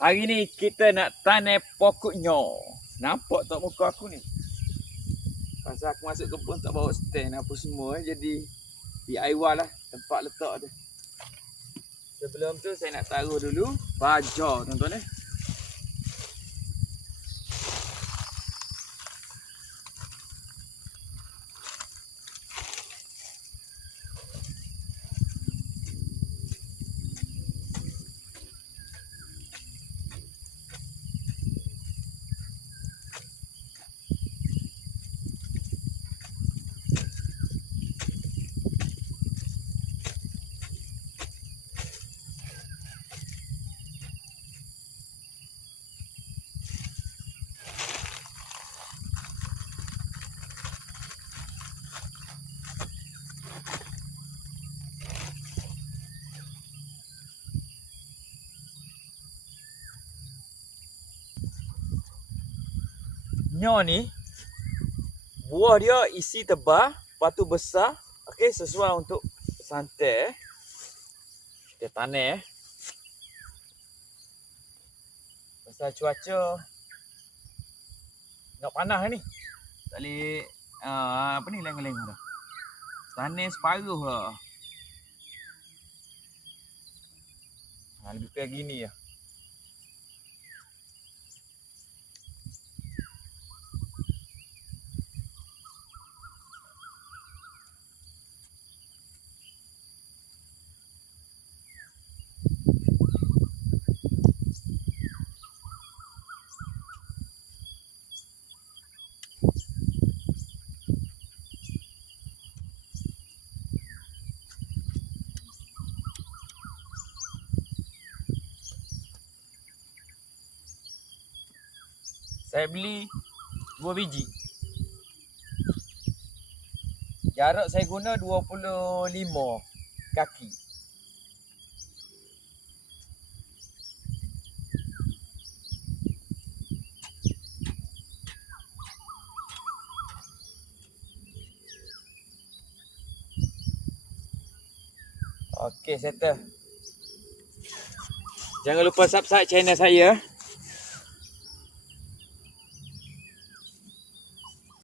Hari ni kita nak tanam pokoknya. Nampak tak muka aku ni? Pasal aku masuk kebun tak bawa stand apa semua eh. Jadi DIY lah tempat letak tu. Sebelum tu saya nak taruh dulu baja tuan-tuan eh. Nyo ni buah dia isi tebal, lepas tu besar. Okey, sesuai untuk santai. eh. Kita tanam eh. Pasal cuaca nak panas ni. Tak boleh uh, apa ni leng-leng dah. Tanam separuh lah. Ha, lebih kurang gini lah. Saya beli dua biji. Jarak saya guna 25 kaki. Okey, settle. Jangan lupa subscribe channel saya.